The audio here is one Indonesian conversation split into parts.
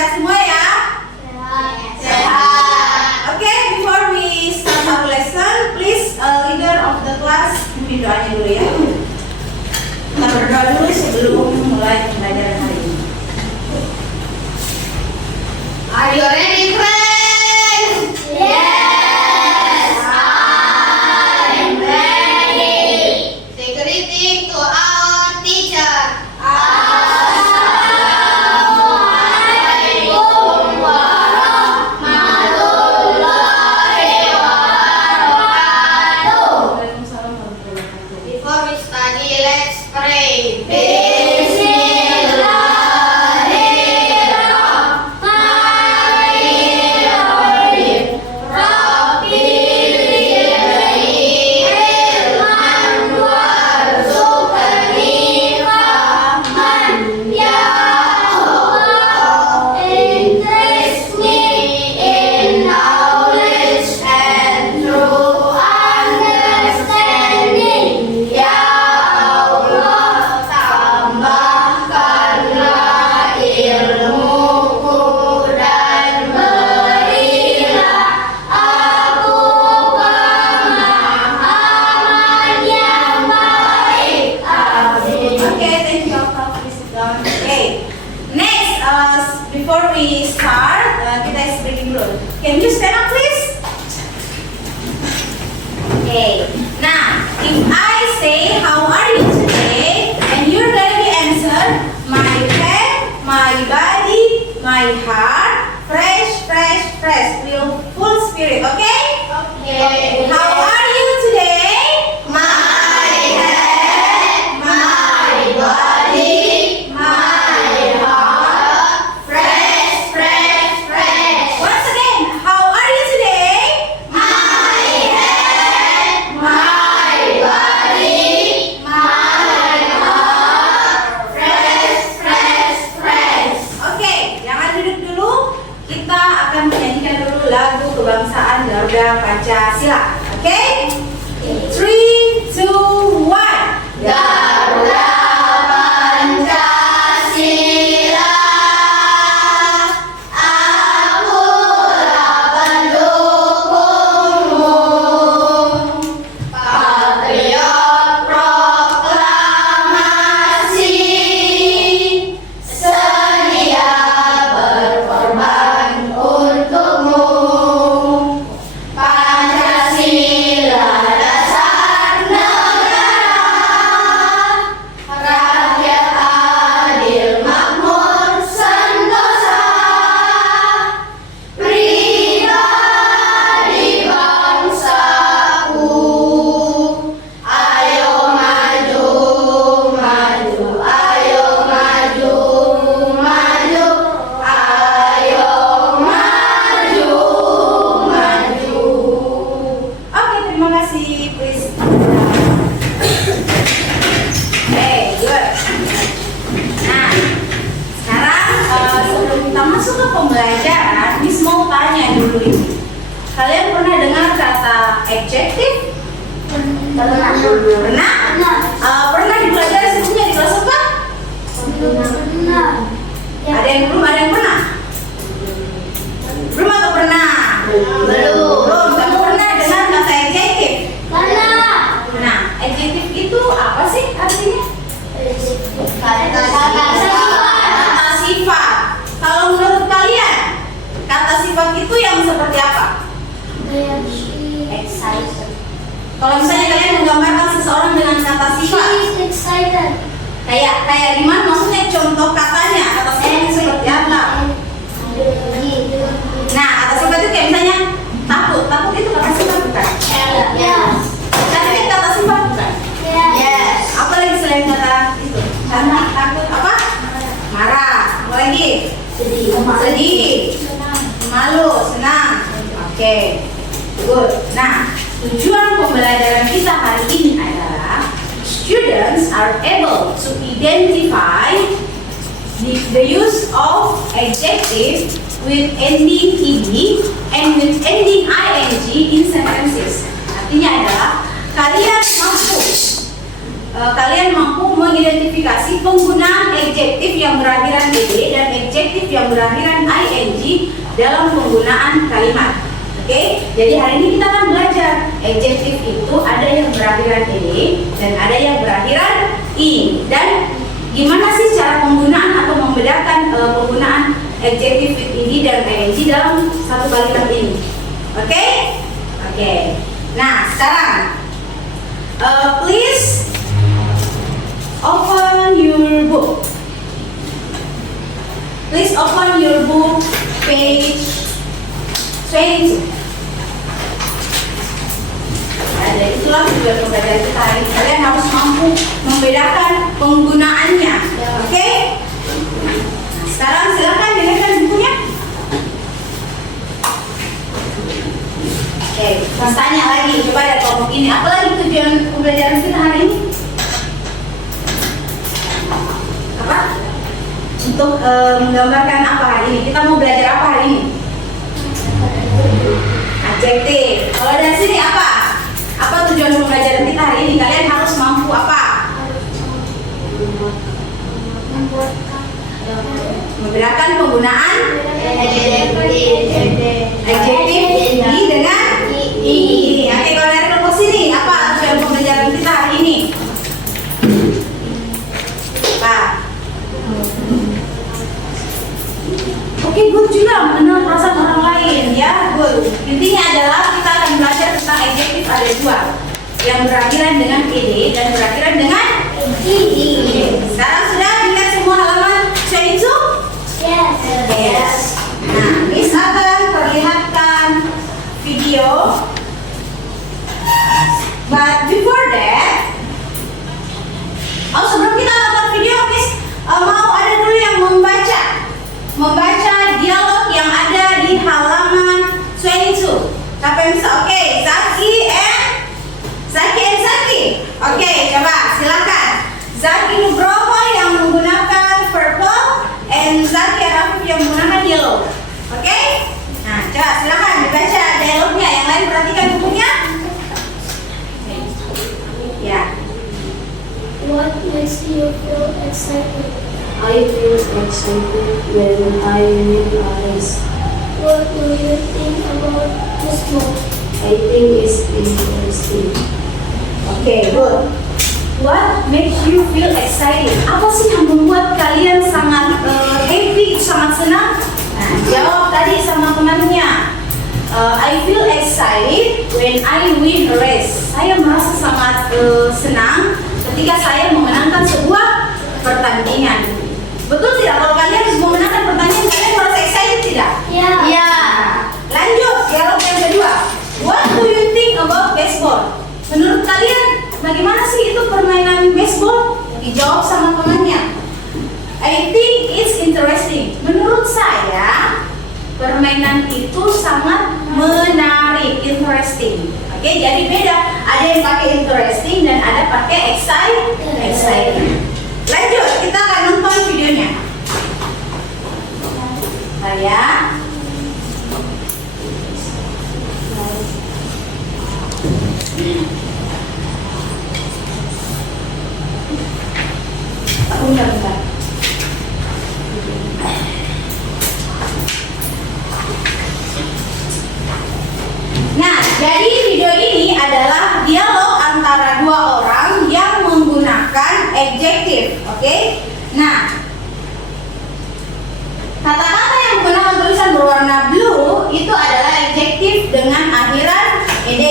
sehat semua ya? Sehat. Oke, before we start our lesson, please leader of the class pimpin doanya dulu ya. Kita berdoa dulu sebelum mulai pembelajaran hari ini. Are you ready, friends? Yes, I'm ready. Say greeting to our teacher. Assalamualaikum warahmatullahi wabarakatuh. Before we study, let's pray. Before we start, kita speaking dulu. Can you stand up please? Okay. Now, if I say how are you today, and you're going to answer my head, my body, my heart, fresh, fresh, fresh, with full spirit. Okay? Okay. How are you today? My head, my body, my heart, fresh, fresh, fresh. Once again, how are you today? My head, my body, my heart, fresh, fresh, fresh. Oke, jangan duduk dulu. Kita akan menyanyikan dulu lagu kebangsaan Garuda Pancasila. Oke? 3, 2, 1. Garuda Pancasila, akulah pendukungmu. Patriot proklamasi, sedia berkorban untukmu. Pancasila dasar negara, rakyat adil makmur sentosa, pribadi bangsaku. Ayo maju, maju, ayo maju, maju, ayo maju, maju. Oke, terima kasih. Please. Hey, good. Nah, sekarang sebelum kita masuk ke pembelajaran, Miss mau tanya dulu ini. Kalian pernah dengar kata adjective? Pernah? Pernah dipelajari sebelumnya di kelas apa? Ada yang belum? Ada yang pernah? Belum atau pernah? Belum. Kamu pernah dengar kata adjective? Nah, adjective itu apa sih artinya? Kata sifat. Kalau menurut kalian, kata sifat itu yang seperti apa? Excited. Kalau misalnya kalian menggambarkan seseorang dengan kata sifat, kayak gimana? Maksudnya contoh katanya, kata sifatnya seperti apa? Nah, kata sifat itu kayak misalnya takut. Takut itu kata sifat bukan? Cantik kata sifat bukan? Apa lagi selain kata itu? Cantik, takut, apa? Marah. Apa lagi? Sedih, malu, senang. Oke, good. Nah, tujuan pembelajaran kita hari ini adalah students are able to identify the use of adjective with ending ed and with ending ing in sentences. Artinya adalah kalian mampu kalian mampu mengidentifikasi penggunaan adjektif yang berakhiran ed dan adjektif yang berakhiran ing dalam penggunaan kalimat. Oke, jadi hari ini kita akan belajar adjektif itu ada yang berakhiran ed dan ada yang berakhiran i, dan gimana sih cara penggunaan atau membedakan penggunaan adjektif with id dan ing dalam satu kalimat ini. Oke? Oke. Nah, sekarang please open your book. Please open your book page 22. Ada itulah tujuan pembelajaran kita hari ini. Kalian harus mampu membedakan penggunaannya. Oke? Nah, sekarang silakan dilihat bukunya. Oke, Mas tanya lagi, coba ada kelompok ini. Apa lagi tujuan pembelajaran kita hari ini? Apa? Untuk menggambarkan apa hari ini? Kita mau belajar apa hari ini? Adjektif. Kalau dari sini apa? Apa tujuan pembelajaran kita hari ini? Kalian harus mampu apa? Membedakan penggunaan adjektif ini dengan i. Oke, kalau dari kelompok sini apa tujuan pembelajaran kita hari ini? Apa? Oke, good juga mengenal perasaan orang lain ya, good. Intinya adalah kita akan belajar tentang adjektif ada dua, yang berakhiran dengan ed dan berakhiran dengan i. Sekarang sudah ingat semua halaman 22? Yes. Nah, Miss akan perlihatkan video. But before that, sebelum kita nonton video, Miss mau ada dulu yang membaca dialog yang ada di halaman 22. Siapa yang bisa? Oke, Zaki and Zaki. Oke, coba silakan. Zaki Nugroho yang menggunakan purple and Zaki Arafif yang menggunakan yellow. Oke? Nah, coba silakan dibaca dialognya. Yang lain perhatikan bukunya. Ya. What makes you feel excited? I feel excited when I realize What do you think about this book? I think it's interesting. Oke, good. What makes you feel excited? Apa sih yang membuat kalian sangat happy, sangat senang? Nah, jawab tadi sama temannya. I feel excited when I win a race. Saya merasa sangat senang ketika saya memenangkan sebuah pertandingan. Betul tidak? Kalau kalian memenangkan pertandingan, kalian merasa excited tidak? Ya. Lanjut, dialog yang kedua. What do you think about baseball? Menurut kalian, bagaimana sih itu permainan baseball? Dijawab sama temannya. I think it's interesting. Menurut saya, permainan itu sangat menarik, interesting. Oke, jadi beda. Ada yang pakai interesting dan ada pakai exciting. Lanjut, kita akan nonton videonya. Saya. Bentar. Nah, jadi video ini adalah dialog antara dua orang yang menggunakan adjektif, oke? Nah, kata-kata yang menggunakan tulisan berwarna blue itu adalah adjektif dengan akhiran ed.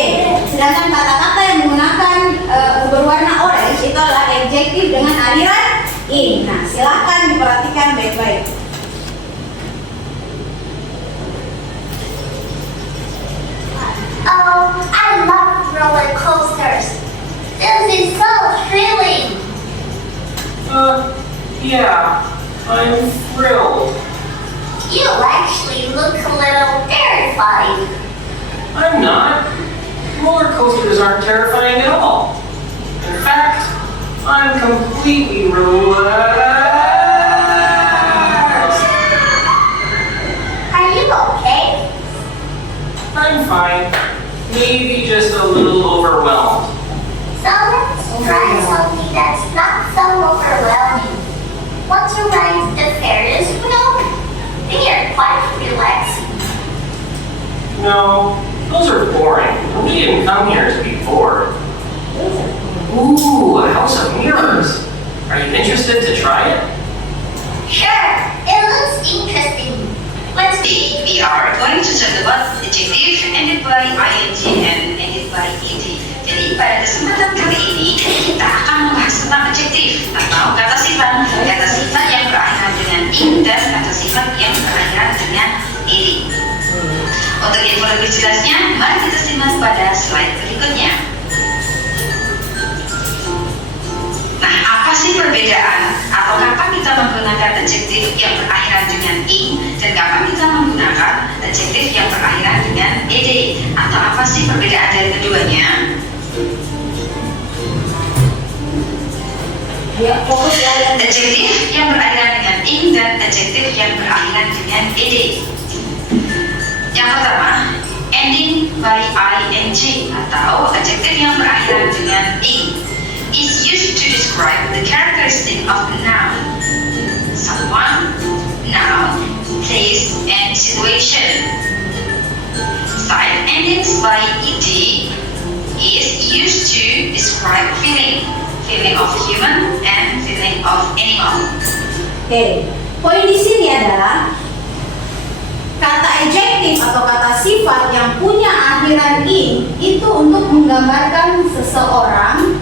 Sedangkan kata-kata yang menggunakan berwarna orange itu adalah adjektif dengan akhiran in. Nah, silahkan diperhatikan baik-baik. Oh, I love roller coasters. This is so thrilling. Yeah, I'm thrilled. You actually look a little terrified. I'm not. Roller coasters aren't terrifying at all. In fact, I'm completely relaxed. Are you okay? I'm fine. Maybe just a little overwhelmed. So let's try something activity that's not so overwhelming. Once you ride the Ferris wheel, they are quite relaxing. No, those are boring. We didn't come here to be bored. Ooh, a house of mirrors. Are you interested to try it? Sure, it looks interesting. Let's Today, we are going to talk about adjective ended by ing and ended by ed. Jadi pada kesempatan kali ini kita akan membahas tentang adjektif atau kata sifat yang berakhiran dengan ing dan kata sifat yang berakhiran dengan ed. Untuk info lebih jelasnya, mari kita simak pada slide berikutnya. Nah, apa sih perbedaan atau kapan kita menggunakan adjektif yang berakhiran dengan ing dan kapan kita menggunakan adjektif yang berakhiran dengan ed? Atau apa sih perbedaan dari keduanya? Ya, fokus ya. Adjektif yang berakhiran dengan ing dan adjektif yang berakhiran dengan ed. Yang pertama, ending by ing atau adjektif yang berakhiran dengan ing is used to describe the characteristic of a noun, someone, noun, place, and situation. Side endings by ed is used to describe feeling of human and feeling of animal. Oke, poin di sini adalah kata adjektif atau kata sifat yang punya akhiran ing itu untuk menggambarkan seseorang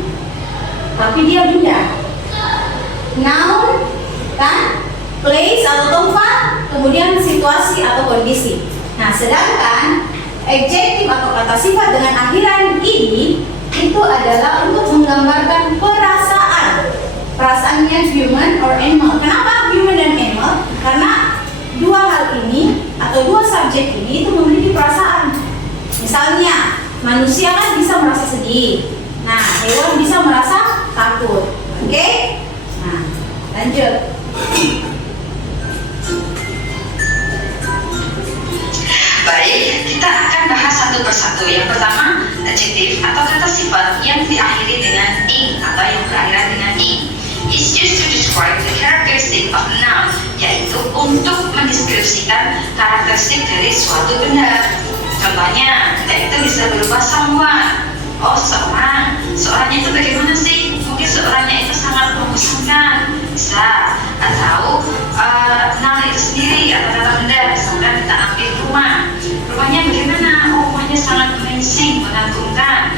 tapi dia benda. Noun kan, place atau tempat, kemudian situasi atau kondisi. Nah, sedangkan adjektif atau kata sifat dengan akhiran ed itu adalah untuk menggambarkan perasaan. Perasaannya human or animal. Kenapa human dan animal? Karena dua hal ini atau dua subjek ini itu memiliki perasaan. Misalnya, manusia kan bisa merasa sedih. Nah, hewan bisa merasa takut. Oke? Nah, lanjut. Baik, kita akan bahas satu persatu. Yang pertama, adjektif atau kata sifat yang diakhiri dengan ing atau yang berakhiran dengan ing is used to describe the characteristic of a noun, yaitu untuk mendeskripsikan karakteristik dari suatu benda. Contohnya, benda itu bisa berupa someone. Oh, seorangnya itu bagaimana sih? Mungkin seorangnya itu sangat membosankan, bisa. Atau noun itu sendiri atau kata benda, misalkan kita ambil rumahnya bagaimana? Oh, rumahnya sangat amazing, mengagumkan.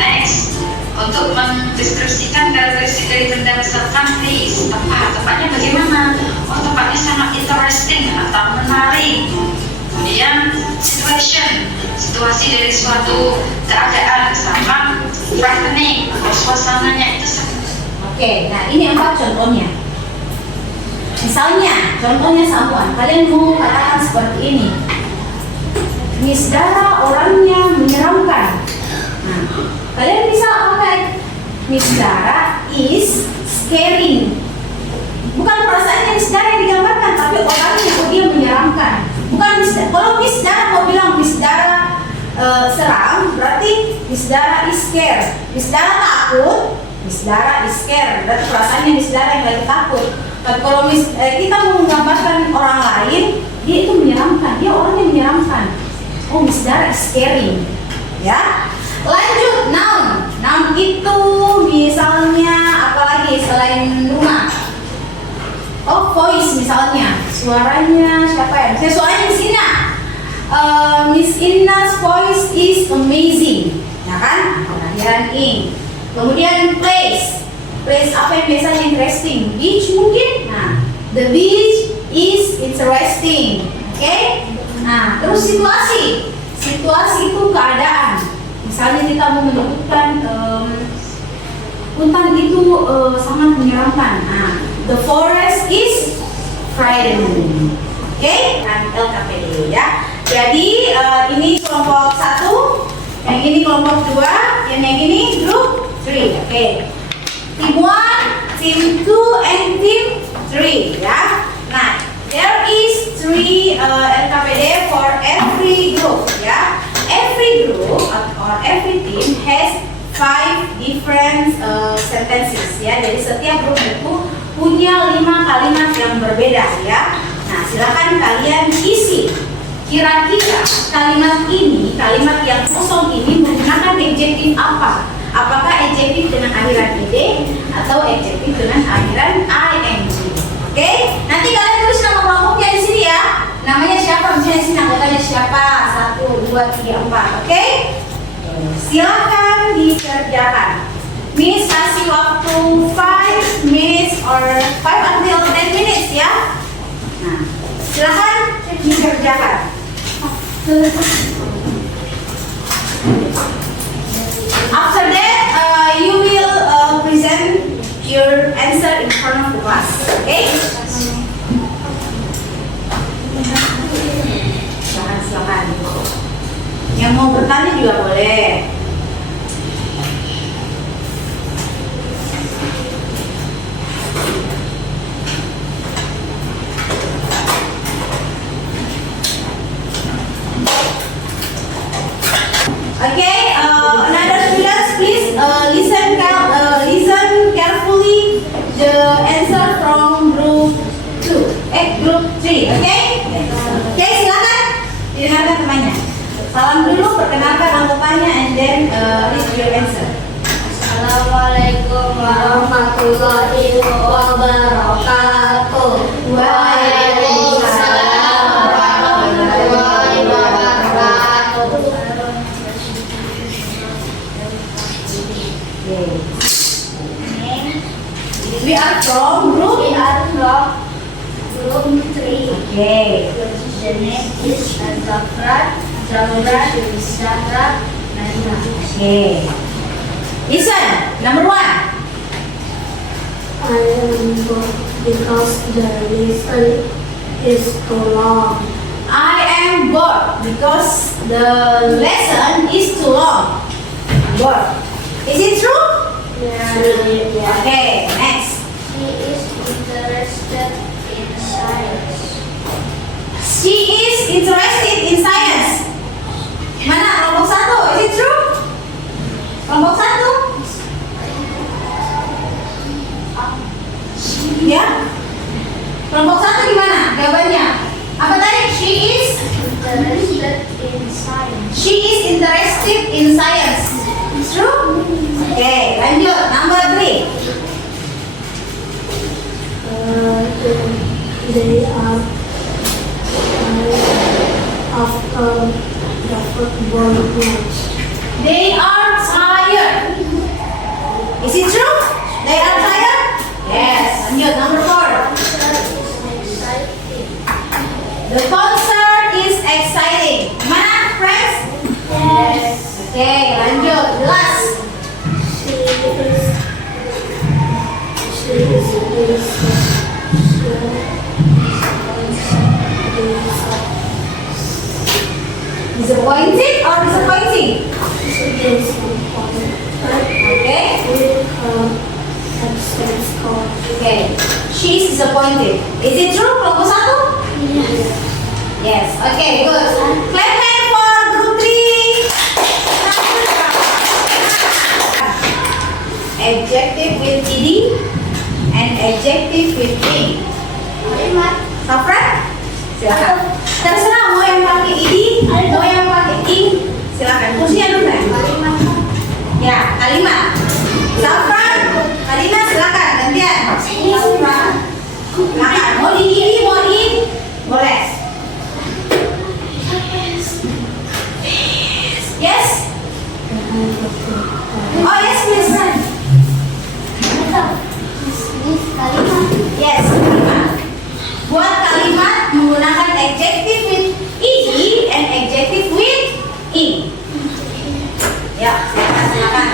Next, untuk mendeskripsikan karakteristik dari benda, misalkan place, tempatnya bagaimana? Oh, tempatnya sangat interesting atau menarik. Kemudian situasi dari suatu keadaan, misalkan frightening atau suasananya itu sangat. Oke, nah ini 4 contohnya. Misalnya, contohnya someone. Kalian mau katakan seperti ini. Miss Dara orangnya menyeramkan. Nah, kalian bisa pakai Miss Dara is scaring. Bukan perasaannya Miss Dara yang digambarkan, tapi orangnya dia menyeramkan. Bukan Miss Dara. Kalau Miss Dara mau bilang Miss Dara seram, berarti Miss Dara is scared. Miss Dara takut, Miss Dara is scared. Berarti perasaannya Miss Dara yang lagi takut. Tapi kalau kita mau menggambarkan orang lain, dia itu menyeramkan. Dia orangnya menyeramkan. Oh, Miss Dara is scaring. Ya. Lanjut, noun. Noun itu misalnya apalagi selain rumah? Oh, voice misalnya. Suaranya siapa ya? Misalnya suaranya Miss Inna. Miss Inna's voice is amazing. Ya kan? Akhiran ing. Kemudian place. Place apa yang biasanya interesting? Beach mungkin? Nah, the beach is interesting. Oke? Nah, terus situasi. Situasi itu keadaan. Misalnya kita mau menyebutkan hutan itu sangat menyeramkan. Nah, the forest is frightening. Oke? Nah, LKPD ya. Jadi ini kelompok 1, yang ini kelompok 2, yang ini grup 3. Oke. Team 1, team 2, and team 3 ya. Nah, there is 3 LKPD for every group ya. Every group or every team has 5 different sentences ya. Jadi setiap grup buku punya 5 kalimat yang berbeda ya. Nah, silakan kalian isi. Kira-kira kalimat ini, kalimat yang kosong ini menggunakan adjektif apa? Apakah adjektif dengan akhiran ed atau adjektif dengan akhiran ing? Oke, nanti kalian tulis nama kelompoknya di sini ya. Namanya siapa? Misalnya sini anggotanya siapa? 1, 2, 3, 4. Oke? Silakan dikerjakan. Miss kasih waktu 5 minutes or 5 until 10 minutes ya. Nah, silakan dikerjakan. After that, you will present your answer in front of the class. Okay? Silakan. Yang mau bertanya juga boleh. Okay, another students, please listen carefully the answer from group 2, group 3, okay? Okay, silakan dengarkan temannya. Salam dulu, perkenalkan anggotanya, and then read your answer. Assalamualaikum warahmatullahi wabarakatuh. Waalaikumsalam warahmatullahi wabarakatuh. We are from group. Group 3. Okay. The name is Zafran, Zahra, Nana. Okay. Listen. Number 1. I am bored because the lesson is too long. I am bored because the lesson is too long. Bored. Is it true? Yeah. Okay. Next. She is interested in science. She is interested in science. Mana kelompok 1? Is it true? Kelompok 1? Ya. Kelompok 1 gimana? Jawabannya. Apa tadi? She is Interested in science. She is interested in science. It's true? Okay, lanjut. Number 3. They are after the football match. They are tired. Is it true? They are tired? Yes. Lanjut. Number 4. The concert is exciting. Mana, friends? Yes. Okay, lanjut. Jelas. She is Disappointed or disappointing? Okay. Okay. She is disappointed. Is it true? Kelompok 1? Yes. Okay, good. Clap hand for group 3. Adjective with ed and adjective with ing. Safra? Silakan. Terserah mau yang pakai ed, mau yang pakai ing. Silakan. Kursinya dulu ya. Ya, kalimat. Safra, kalimat silakan. Gantian. Safra. Silakan. Mau di ed, mau di ing? Boleh. Yes? Oh yes, Miss. Yes, kalimat. Buat kalimat menggunakan adjective with ed and adjective with ing. Ya, silakan.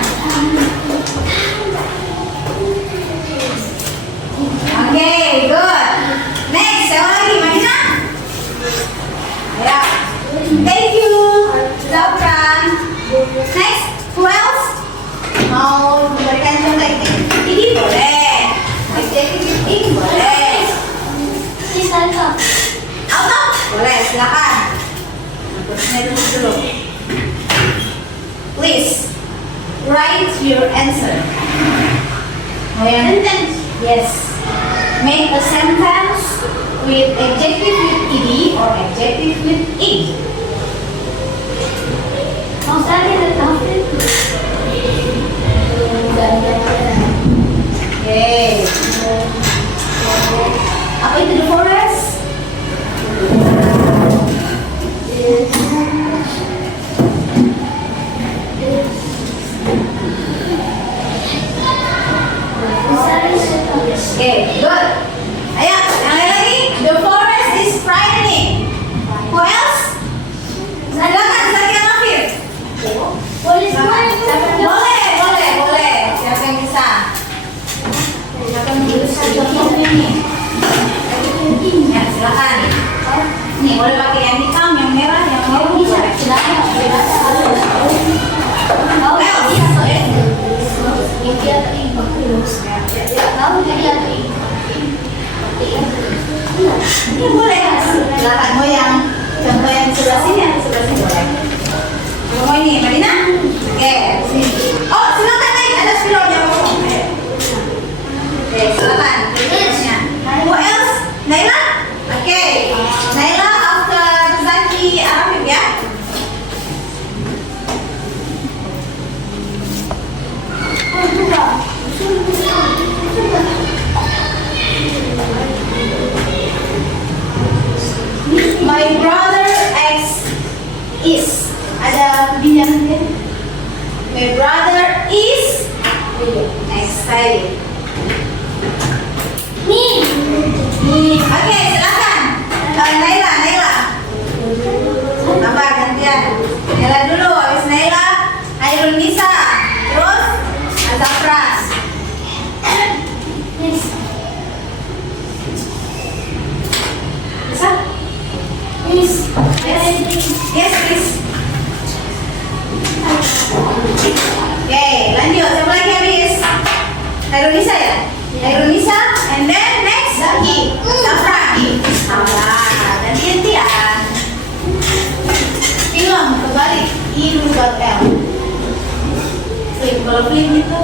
Okay, good. Next, siapa lagi? Marina? Ya. Thank you, Zafran. Next, who else? Mau memberikan contoh ini boleh. Adjective ing boleh. Auto? Boleh, silakan. Kursinya dulu. Please. write your answer. Sentence. Yes. Make a sentence with adjective with ed or adjective with ing. Mau saya ada kafe. Okay. Apa itu the forest? Okay, good. Ayo, yang lain lagi. The forest is frightening. Who else? Silakan, Zaki Al-Akhir. Boleh semua itu. Boleh. Siapa yang bisa? Siapa yang bisa contohnya nih? Ya, silakan. Nih, boleh pakai yang hitam, yang merah, yang biru bisa. Silakan. Who else? Ini boleh. Silakan mau yang contoh yang di sebelah sini, yang di sebelah sini boleh. Mau ini, Marina? Oke, sini. Oh, silakan naik, ada spidolnya kosong. Oke, silakan. Terusnya. Who else? Naila? Oke. Naila after Zaki Arafif ya. My brother X is. Ada binaan dia. My brother is excited. Nih. Oke, silakan. Naila. Apa gantian? Naila dulu, habis Naila, Hairul Nisa, terus Azafras. Bisa? Yes, please. Oke, lanjut. Siapa lagi habis? Hairul Nisa ya? Hairul Nisa, and then next Zaki. Zafra. Sabar, gantian. Film kebalik ilu.l. Flip, kalau flip itu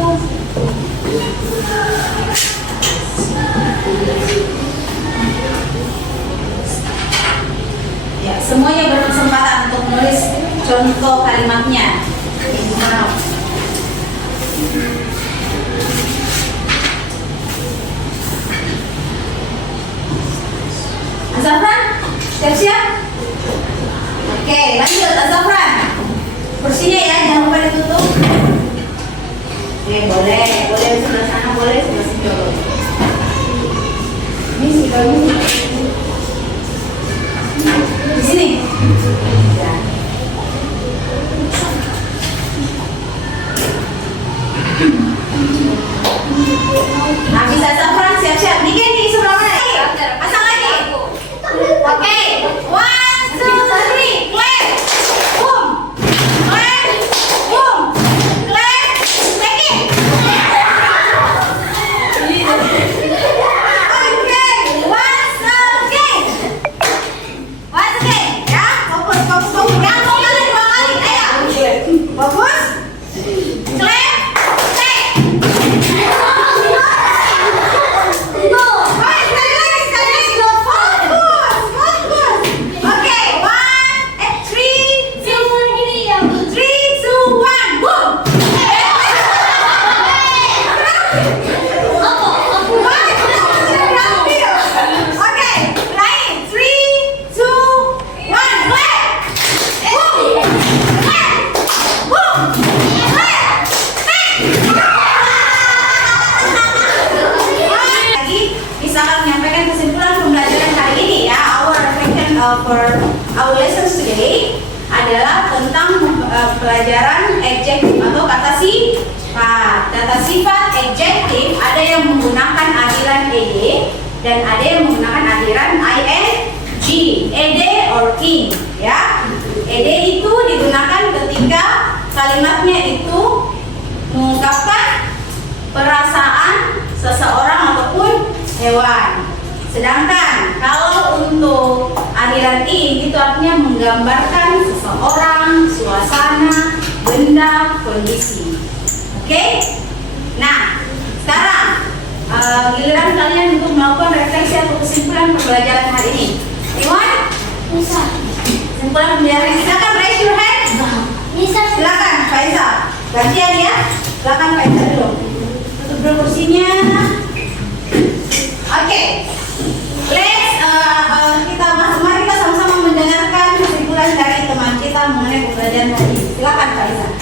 ya, semuanya berkesempatan untuk menulis contoh kalimatnya. Gimana? Azafran, siap-siap? Oke, lanjut Azafran. Kursinya ya, jangan lupa ditutup. Oke, boleh sebelah sana, boleh sebelah sini dulu. Ini sudah di sini. Ya. Habis Azafran, siap-siap. Ini kan di sebelah mana? Pasang lagi. Oke, 1, 2, 3, clap, boom, clap, boom, clap, take it. Oke, once again, ya, fokus, jangan ngomong lagi 2 kali, ayo, fokus, clap, take. Sekali lagi, no, fokus. Oke, 3, 2, 1, boom. Oke, lain, 3, 2, 1, clap. Boom. Clap. Boom. Clap. Lagi bisa akan menyampaikan kesimpulan pembelajaran hari ini ya. Our reflection for our lessons today adalah tentang pelajaran adjektif atau kata sifat. Kata sifat adjektif ada yang menggunakan akhiran ed dan ada yang menggunakan akhiran ing, ed or ing ya. Ed itu digunakan ketika kalimatnya itu mengungkapkan perasaan seseorang ataupun hewan. Sedangkan kalau untuk akhiran ing itu artinya menggambarkan seseorang, suasana, benda, kondisi. Oke? Nah, sekarang giliran kalian untuk melakukan refleksi atau kesimpulan pembelajaran hari ini. Anyone? Bisa. Kesimpulan pembelajaran ini. Silakan raise your hand. Bisa. Silakan Faisal. Gantian ya. Silakan Faisal dulu. Tutup dulu kursinya. Oke. Mari kita sama-sama mendengarkan kesimpulan dari teman kita mengenai pembelajaran hari ini. Silakan Faisal.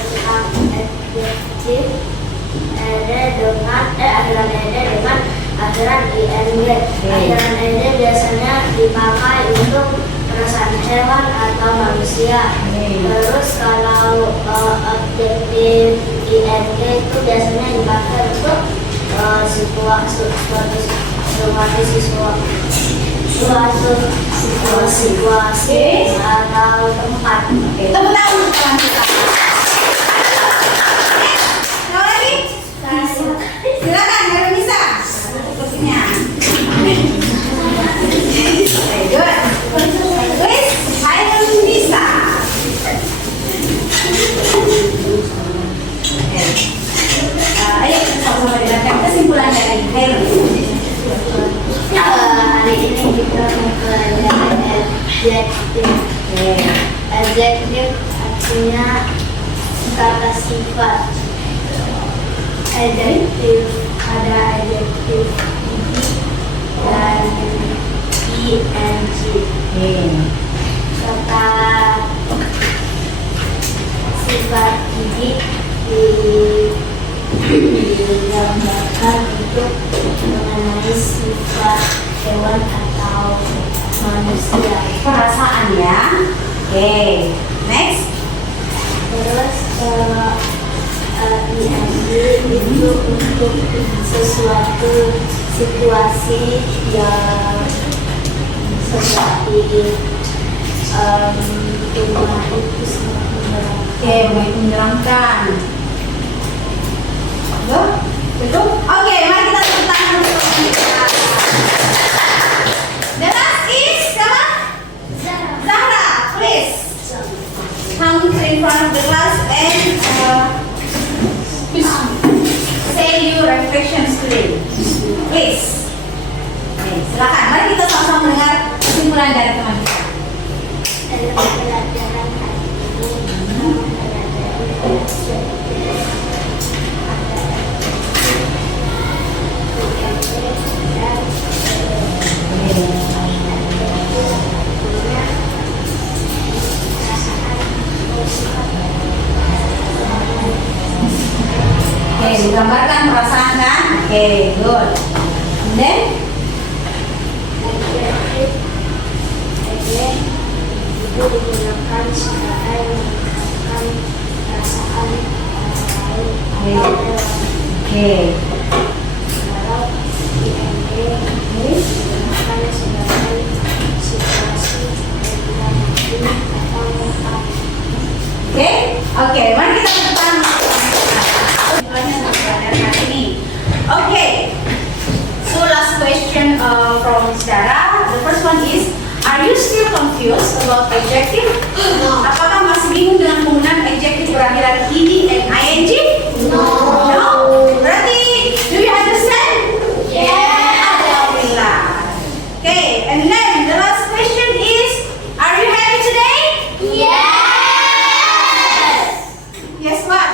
Akhiran ed dengan akhiran ing. Akhiran ed biasanya dipakai untuk perasaan hewan atau manusia. Terus kalau adjektif ing itu biasanya dipakai untuk situasi atau tempat. Tepuk tangan untuk teman kita. Mau lagi? Silakan, Mbak Nisa. Kursinya. Very good. Please, Mbak Nisa. Ayo kita sama-sama dengarkan kesimpulan dari Hailey. Hari ini kita mempelajari adjektif. Adjektif artinya kata sifat. Adjektif ada adjektif dan ing. Kata sifat ini digambarkan untuk mengenai sifat hewan atau manusia. Perasaan ya. Oke. Next. Terus ing itu untuk sesuatu situasi yang seperti rumah itu sangat menyenangkan. Oke, begitu menyeramkan. Betul? Oke, mari kita tepuk tangan untuk kita. The last is siapa? Zahra, please. Come in front of the class and say your reflections today. Please. Oke, silakan. Mari kita sama-sama mendengar kesimpulan dari teman kita. Dalam pelajaran hari ini kita mempelajari Oke, digambarkan perasaan kan? Oke, good. And then? adjektif itu digunakan sebagai mengungkapkan perasaan orang lain atau hewan. Oke. Kalau ing digunakan sebagai situasi yang atau tempat. Oke? Oke, mari kita tepuk tangan. Pelajaran hari ini. Oke. So last question from Sarah. The first one is, are you still confused about adjective? Apakah masih bingung dengan penggunaan adjective berakhiran ed dan ing? No. Berarti, do you understand? Yeah. Alhamdulillah. Okay, and then the last question is, are you happy today? Yes, what?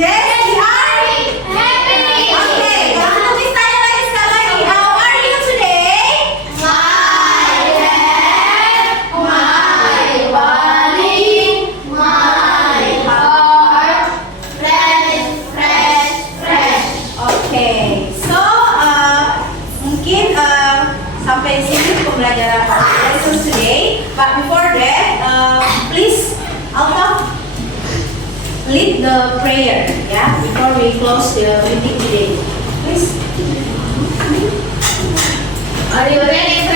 Yes, we are. Okay, kalau Miss tanya lagi sekali lagi, how are you today? Okay, so mungkin sampai di sini pembelajaran lesson today. But before that, please Alta lead the prayer, yeah, before we close the meeting today. Please. Are you ready?